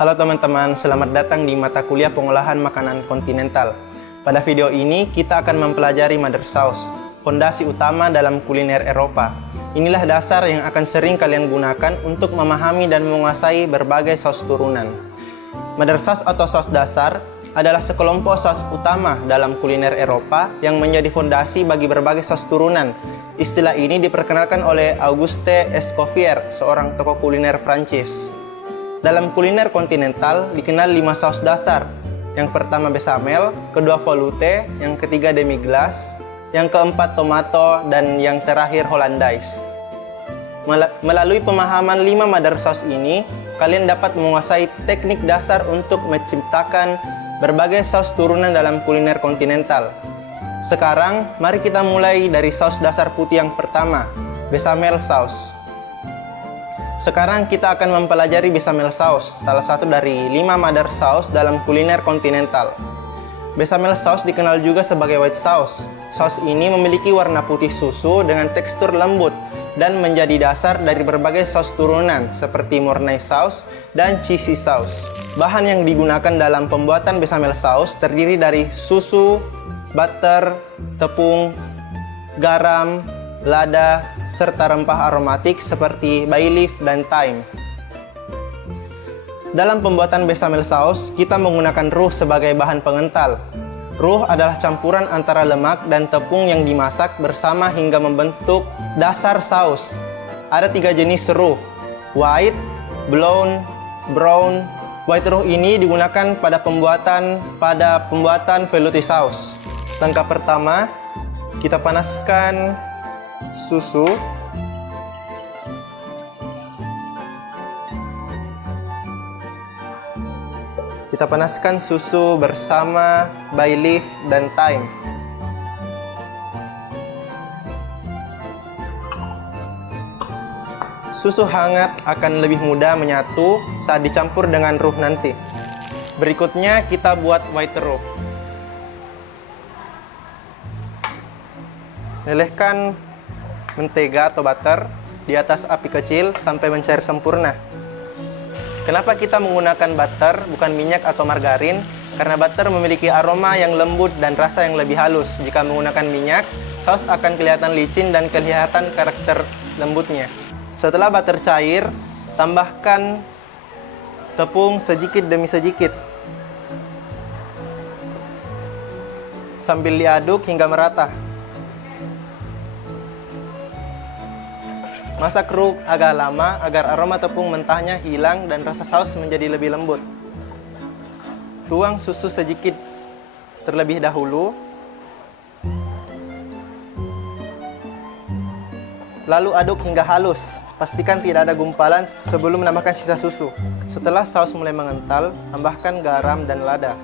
Halo teman-teman, selamat datang di mata kuliah pengolahan makanan kontinental. Pada video ini kita akan mempelajari mother sauce, fondasi utama dalam kuliner Eropa. Inilah dasar yang akan sering kalian gunakan untuk memahami dan menguasai berbagai saus turunan. Mother sauce atau saus dasar adalah sekelompok saus utama dalam kuliner Eropa yang menjadi fondasi bagi berbagai saus turunan. Istilah ini diperkenalkan oleh Auguste Escoffier, seorang tokoh kuliner Prancis. Dalam kuliner kontinental dikenal 5 saus dasar. Yang pertama bechamel, kedua velouté, yang ketiga demi-glace, yang keempat tomato, dan yang terakhir hollandaise. Melalui pemahaman 5 mother sauce ini, kalian dapat menguasai teknik dasar untuk menciptakan berbagai saus turunan dalam kuliner kontinental. Sekarang, mari kita mulai dari saus dasar putih yang pertama, bechamel sauce. Sekarang kita akan mempelajari bechamel sauce, salah satu dari 5 mother sauce dalam kuliner kontinental. Bechamel sauce dikenal juga sebagai white sauce. Saus ini memiliki warna putih susu dengan tekstur lembut dan menjadi dasar dari berbagai saus turunan seperti mornay sauce dan cheesy sauce. Bahan yang digunakan dalam pembuatan bechamel sauce terdiri dari susu, butter, tepung, garam, lada, serta rempah aromatik seperti bay leaf dan thyme. Dalam pembuatan bechamel sauce, kita menggunakan roux sebagai bahan pengental. Roux adalah campuran antara lemak dan tepung yang dimasak bersama hingga membentuk dasar saus. Ada 3 jenis roux, white, blonde, brown. White roux ini digunakan pada pembuatan velouté sauce. Langkah pertama, kita panaskan susu. Kita panaskan susu bersama bay leaf dan thyme. Susu hangat akan lebih mudah menyatu saat dicampur dengan roux nanti. Berikutnya kita buat white roux. Lelehkan mentega atau butter di atas api kecil sampai mencair sempurna. Kenapa kita menggunakan butter bukan minyak atau margarin? Karena butter memiliki aroma yang lembut dan rasa yang lebih halus. Jika menggunakan minyak, saus akan kelihatan licin dan kelihatan karakter lembutnya. Setelah butter cair, tambahkan tepung sedikit demi sedikit sambil diaduk hingga merata. Masak roux agak lama agar aroma tepung mentahnya hilang dan rasa saus menjadi lebih lembut. Tuang susu sedikit terlebih dahulu. Lalu aduk hingga halus. Pastikan tidak ada gumpalan sebelum menambahkan sisa susu. Setelah saus mulai mengental, tambahkan garam dan lada.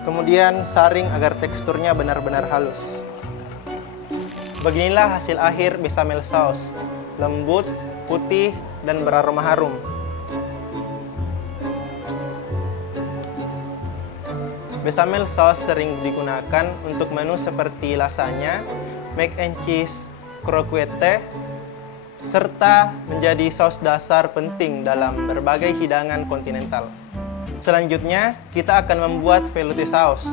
Kemudian saring agar teksturnya benar-benar halus. Beginilah hasil akhir bechamel sauce, lembut, putih, dan beraroma harum. Bechamel sauce sering digunakan untuk menu seperti lasagna, mac and cheese, croquette, serta menjadi saus dasar penting dalam berbagai hidangan kontinental. Selanjutnya, kita akan membuat velouté sauce.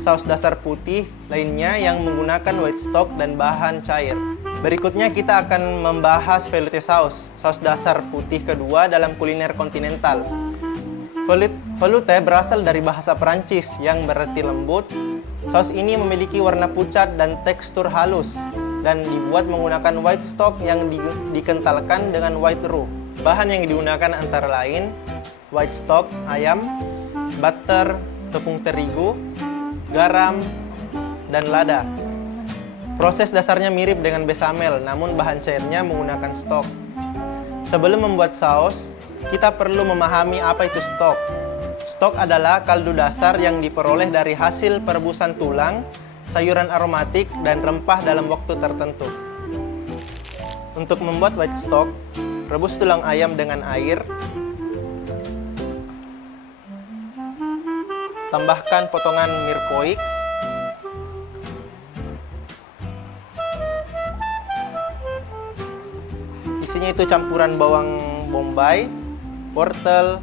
Saus dasar putih lainnya yang menggunakan white stock dan bahan cair. Berikutnya kita akan membahas velouté sauce, saus dasar putih kedua dalam kuliner kontinental. Velouté berasal dari bahasa Perancis yang berarti lembut. Saus ini memiliki warna pucat dan tekstur halus dan dibuat menggunakan white stock yang dikentalkan dengan white roux. Bahan yang digunakan antara lain white stock ayam, butter, tepung terigu, garam, dan lada. Proses dasarnya mirip dengan bechamel, namun bahan cairnya menggunakan stok. Sebelum membuat saus, kita perlu memahami apa itu stok. Stok adalah kaldu dasar yang diperoleh dari hasil perebusan tulang, sayuran aromatik, dan rempah dalam waktu tertentu. Untuk membuat white stock, Rebus tulang ayam dengan air. Tambahkan potongan mirpoix. Isinya itu campuran bawang bombay, wortel,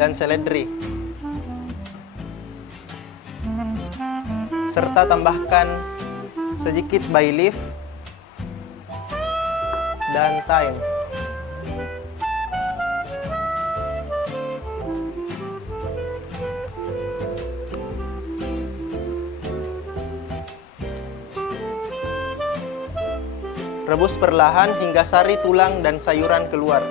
dan seledri. Serta tambahkan sedikit bay leaf dan thyme. Rebus perlahan hingga sari tulang dan sayuran keluar.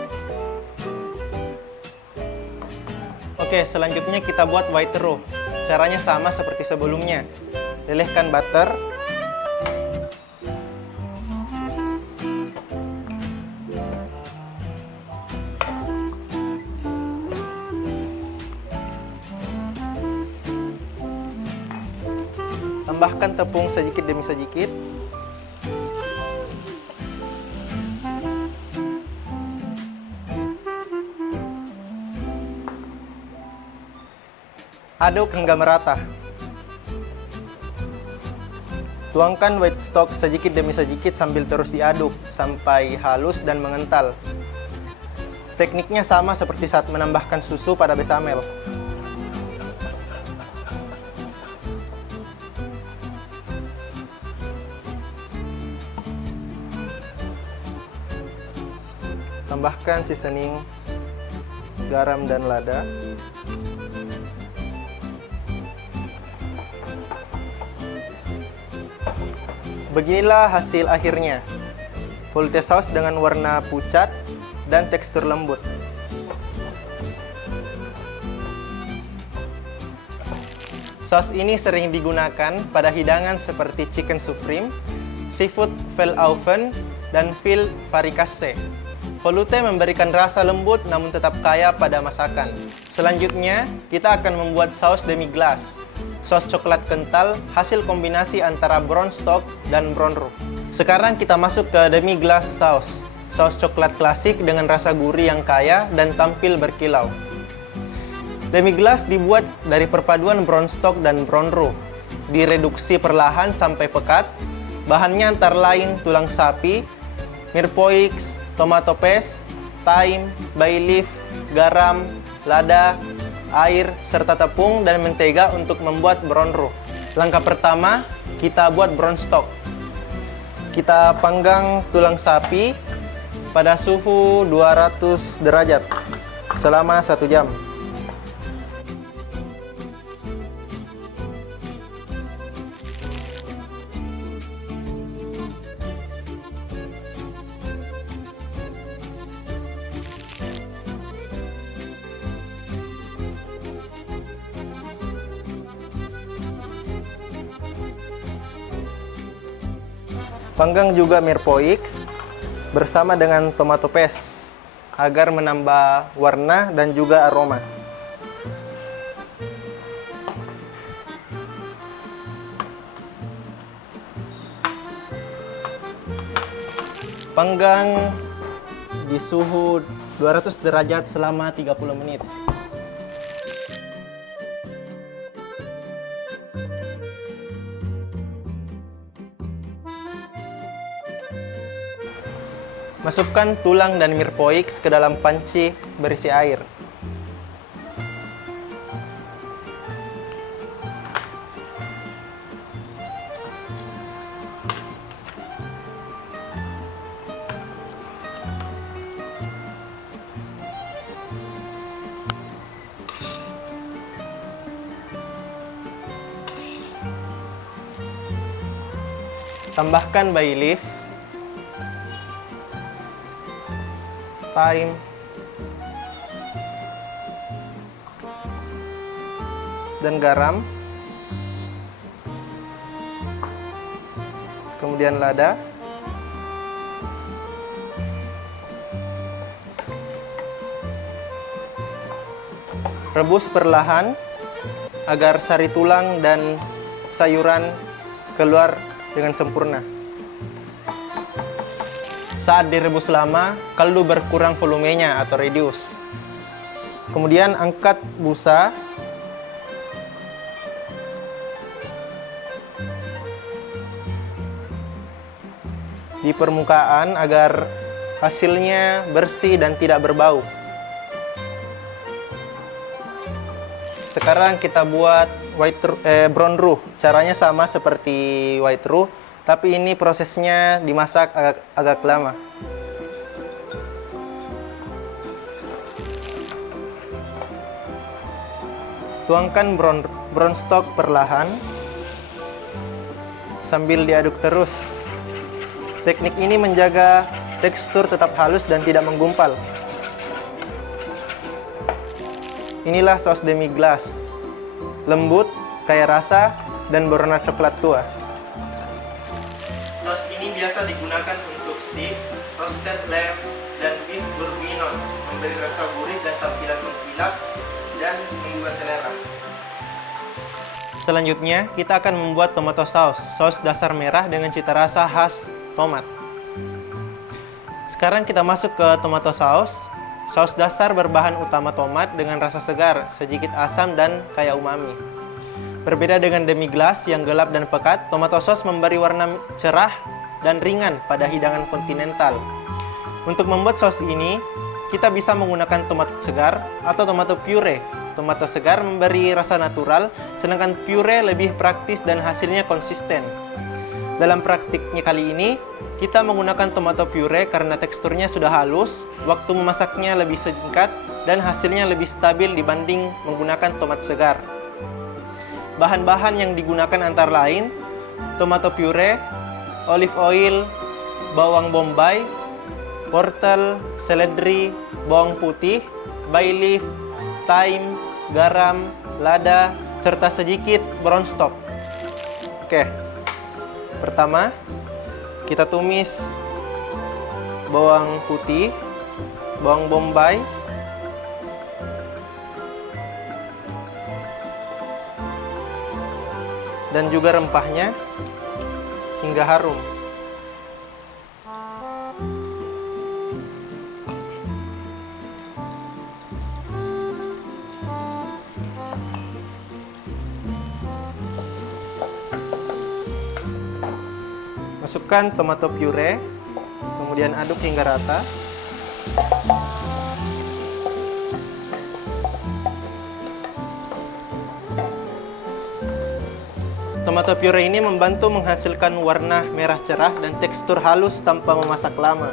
Oke, selanjutnya kita buat white roux. Caranya sama seperti sebelumnya. Lelehkan butter. Tambahkan tepung sedikit demi sedikit. Aduk hingga merata. Tuangkan white stock sedikit demi sedikit sambil terus diaduk sampai halus dan mengental. Tekniknya sama seperti saat menambahkan susu pada bechamel. Tambahkan seasoning, garam dan lada. Beginilah hasil akhirnya. Volte saus dengan warna pucat dan tekstur lembut. Saus ini sering digunakan pada hidangan seperti chicken supreme, seafood velaufen, dan veal varicasse. Volte memberikan rasa lembut namun tetap kaya pada masakan. Selanjutnya, kita akan membuat saus demi-glace. Saus coklat kental, hasil kombinasi antara brown stock dan brown roux. Sekarang kita masuk ke demi-glace sauce. Saus coklat klasik dengan rasa gurih yang kaya dan tampil berkilau. Demi-glace dibuat dari perpaduan brown stock dan brown roux. Direduksi perlahan sampai pekat. Bahannya antara lain tulang sapi, mirpoix, tomato paste, thyme, bay leaf, garam, lada, air, serta tepung dan mentega untuk membuat brown roux. Langkah pertama, kita buat brown stock. Kita panggang tulang sapi pada suhu 200 derajat selama 1 jam. Panggang juga mirpoix bersama dengan tomato paste agar menambah warna dan juga aroma. Panggang di suhu 200 derajat selama 30 menit. Masukkan tulang dan mirpoix ke dalam panci berisi air. Tambahkan bay leaf, thyme, dan garam, kemudian lada, rebus perlahan agar sari tulang dan sayuran keluar dengan sempurna. Saat direbus lama, kaldu berkurang volumenya atau reduce. Kemudian angkat busa. Di permukaan agar hasilnya bersih dan tidak berbau. Sekarang kita buat brown roux. Caranya sama seperti white roux, tapi ini prosesnya dimasak agak lama. Tuangkan brown stock perlahan sambil diaduk terus. Teknik ini menjaga tekstur tetap halus dan tidak menggumpal. Inilah saus demi-glace. Lembut, kaya rasa, dan berwarna coklat tua. Saus ini biasa digunakan untuk steak, roasted lamb, dan beef bourguignon, memberi rasa gurih dan tampilan mengkilap dan menggugah selera. Selanjutnya, kita akan membuat tomato sauce, saus dasar merah dengan cita rasa khas tomat. Sekarang kita masuk ke tomato sauce. Saus dasar berbahan utama tomat dengan rasa segar, sedikit asam dan kaya umami. Berbeda dengan demi-glace yang gelap dan pekat, tomato sauce memberi warna cerah dan ringan pada hidangan kontinental. Untuk membuat saus ini, kita bisa menggunakan tomat segar atau tomato puree. Tomato segar memberi rasa natural, sedangkan puree lebih praktis dan hasilnya konsisten. Dalam praktiknya kali ini, kita menggunakan tomato puree karena teksturnya sudah halus, waktu memasaknya lebih singkat, dan hasilnya lebih stabil dibanding menggunakan tomat segar. Bahan-bahan yang digunakan antara lain, tomato puree, olive oil, bawang bombay, wortel, seledri, bawang putih, bay leaf, thyme, garam, lada, serta sedikit brown stock. Oke. Pertama, kita tumis bawang putih, bawang bombay, dan juga rempahnya hingga harum. Masukkan tomato puree, kemudian aduk hingga rata. Tomato puree ini membantu menghasilkan warna merah cerah dan tekstur halus tanpa memasak lama.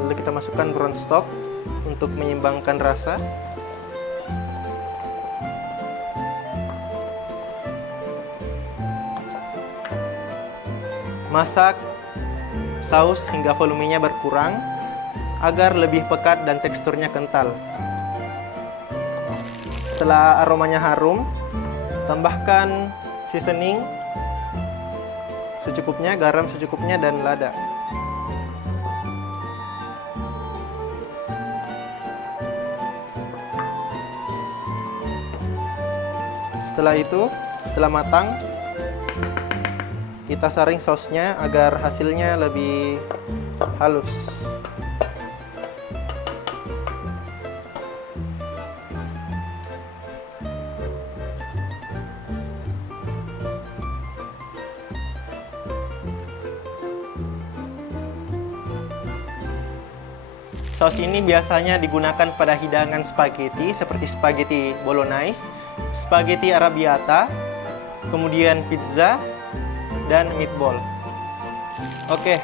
Lalu kita masukkan brown stock untuk menyeimbangkan rasa. Masak saus hingga volumenya berkurang agar lebih pekat dan teksturnya kental. Setelah aromanya harum, tambahkan seasoning secukupnya, garam secukupnya, dan lada. Setelah matang, kita saring sausnya agar hasilnya lebih halus. Saus ini biasanya digunakan pada hidangan spaghetti seperti spaghetti bolognese, spaghetti arrabbiata, kemudian pizza, dan meatball. Oke,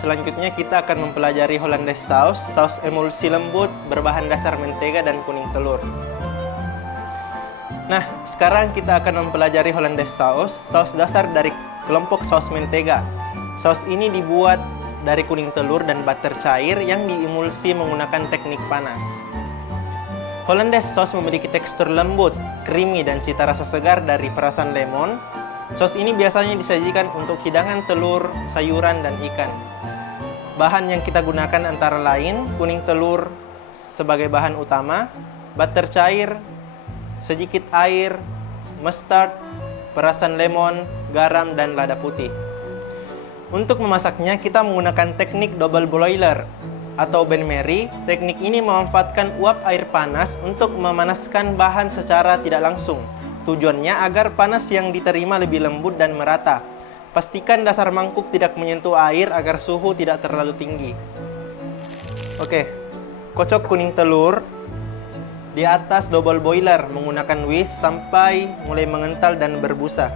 selanjutnya kita akan mempelajari Hollandaise sauce, saus emulsi lembut berbahan dasar mentega dan kuning telur. Nah, sekarang kita akan mempelajari Hollandaise sauce, saus dasar dari kelompok saus mentega. Saus ini dibuat dari kuning telur dan butter cair yang diemulsi menggunakan teknik panas. Hollandaise sauce memiliki tekstur lembut, creamy, dan cita rasa segar dari perasan lemon. Saus ini biasanya disajikan untuk hidangan telur, sayuran, dan ikan. Bahan yang kita gunakan antara lain kuning telur sebagai bahan utama, butter cair, sedikit air, mustard, perasan lemon, garam, dan lada putih. Untuk memasaknya, kita menggunakan teknik double boiler atau bain-marie. Teknik ini memanfaatkan uap air panas untuk memanaskan bahan secara tidak langsung. Tujuannya agar panas yang diterima lebih lembut dan merata. Pastikan dasar mangkuk tidak menyentuh air agar suhu tidak terlalu tinggi. Oke, kocok kuning telur di atas double boiler menggunakan whisk sampai mulai mengental dan berbusa.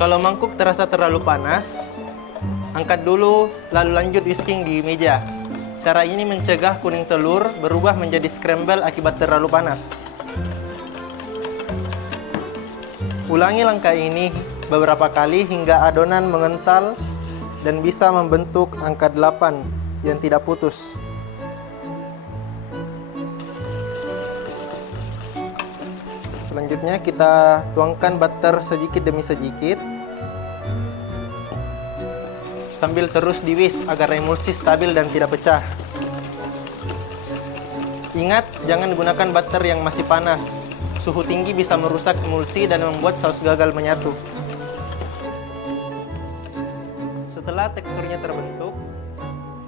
Kalau mangkuk terasa terlalu panas, angkat dulu lalu lanjut whisking di meja. Cara ini mencegah kuning telur berubah menjadi scramble akibat terlalu panas. Ulangi langkah ini beberapa kali hingga adonan mengental dan bisa membentuk angka 8 yang tidak putus. Selanjutnya kita tuangkan butter sedikit demi sedikit sambil terus di-whisk agar emulsi stabil dan tidak pecah. Ingat, jangan gunakan butter yang masih panas. Suhu tinggi bisa merusak emulsi dan membuat saus gagal menyatu. Setelah teksturnya terbentuk,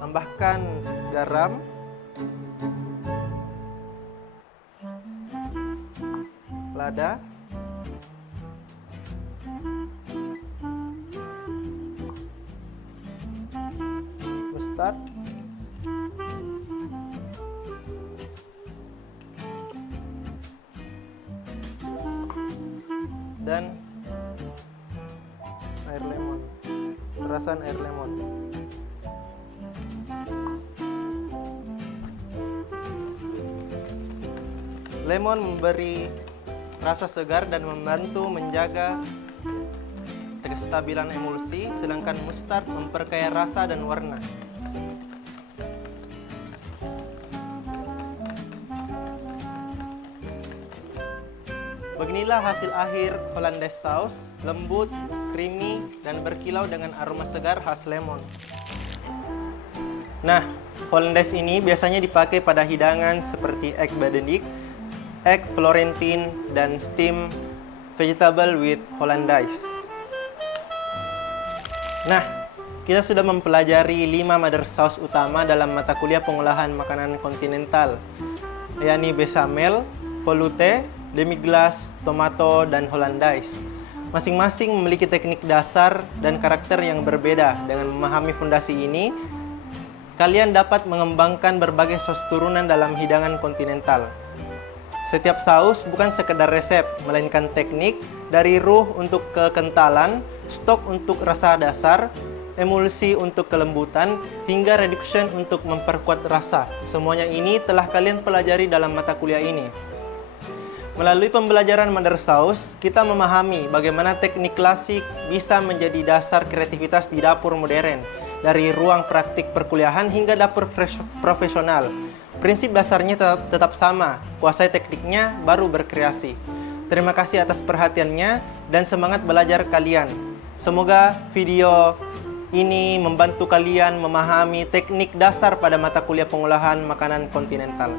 tambahkan garam, lada, mustard, dan air lemon, perasan air lemon. Lemon memberi rasa segar dan membantu menjaga kestabilan emulsi, sedangkan mustard memperkaya rasa dan warna. Beginilah hasil akhir Hollandaise sauce, lembut, creamy, dan berkilau dengan aroma segar khas lemon. Nah, Hollandaise ini biasanya dipakai pada hidangan seperti egg benedict, egg florentine, dan steam vegetable with Hollandaise. Nah, kita sudah mempelajari 5 mother sauce utama dalam mata kuliah pengolahan makanan kontinental, yakni bechamel, velouté, demi-glace, tomato, dan Hollandaise. Masing-masing memiliki teknik dasar dan karakter yang berbeda. Dengan memahami fondasi ini, kalian dapat mengembangkan berbagai saus turunan dalam hidangan kontinental. Setiap saus bukan sekedar resep, melainkan teknik dari ruh untuk kekentalan, stok untuk rasa dasar, emulsi untuk kelembutan, hingga reduction untuk memperkuat rasa. Semuanya ini telah kalian pelajari dalam mata kuliah ini. Melalui pembelajaran mother sauce, kita memahami bagaimana teknik klasik bisa menjadi dasar kreativitas di dapur modern, dari ruang praktik perkuliahan hingga dapur profesional. Prinsip dasarnya tetap sama, kuasai tekniknya baru berkreasi. Terima kasih atas perhatiannya dan semangat belajar kalian. Semoga video ini membantu kalian memahami teknik dasar pada mata kuliah pengolahan makanan kontinental.